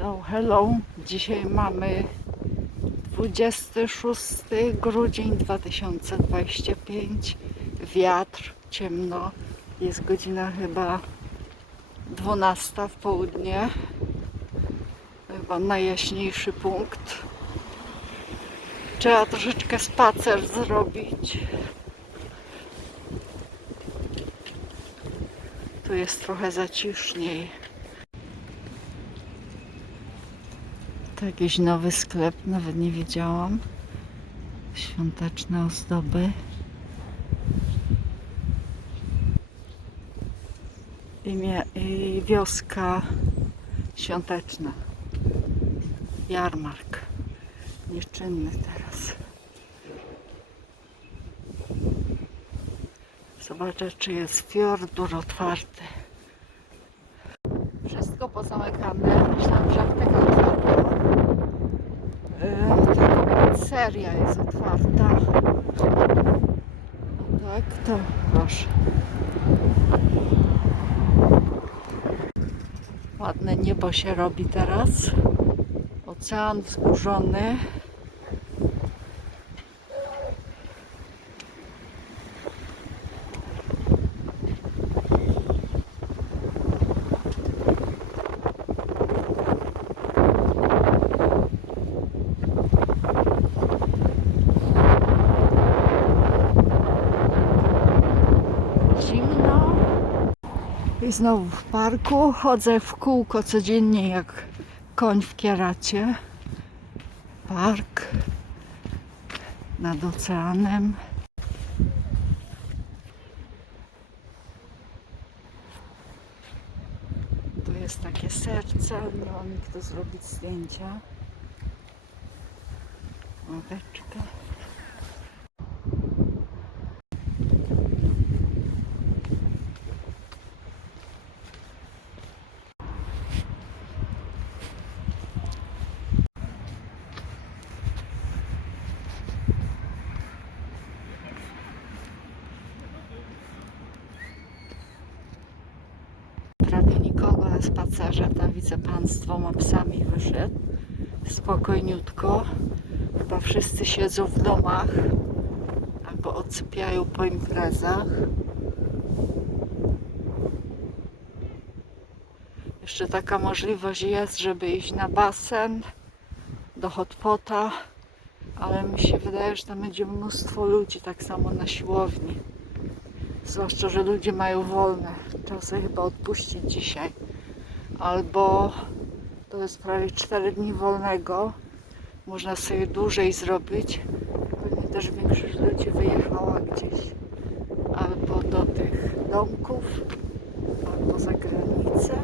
Hello, hello. Dzisiaj mamy 26 grudzień 2025. Wiatr, ciemno. Jest godzina chyba 12 w południe. Chyba najjaśniejszy punkt. Trzeba troszeczkę spacer zrobić. Tu jest trochę zaciszniej. To jakiś nowy sklep, nawet nie wiedziałam. Świąteczne ozdoby. Imię, i wioska świąteczna. Jarmark. Nieczynny teraz. Zobaczę, czy jest fiordur otwarty. Wszystko pozamykane. Myślałam, że pizzeria jest otwarta. Tak, to proszę. Ładne niebo się robi teraz. Ocean wzburzony. I znowu w parku. Chodzę w kółko codziennie jak koń w kieracie. Park nad oceanem. Tu jest takie serce, nie ma mi kto zrobić zdjęcia. Ławeczka. Prawie nikogo na spacerze. Tam widzę pan z dwoma psami wyszedł. Spokojniutko. Chyba wszyscy siedzą w domach albo odsypiają po imprezach. Jeszcze taka możliwość jest, żeby iść na basen do hotpota, ale mi się wydaje, że tam będzie mnóstwo ludzi, tak samo na siłowni. Zwłaszcza, że ludzie mają wolne. Trzeba sobie chyba odpuścić dzisiaj. Albo to jest prawie 4 dni wolnego. Można sobie dłużej zrobić. Pewnie też większość ludzi wyjechała gdzieś albo do tych domków, albo za granicę.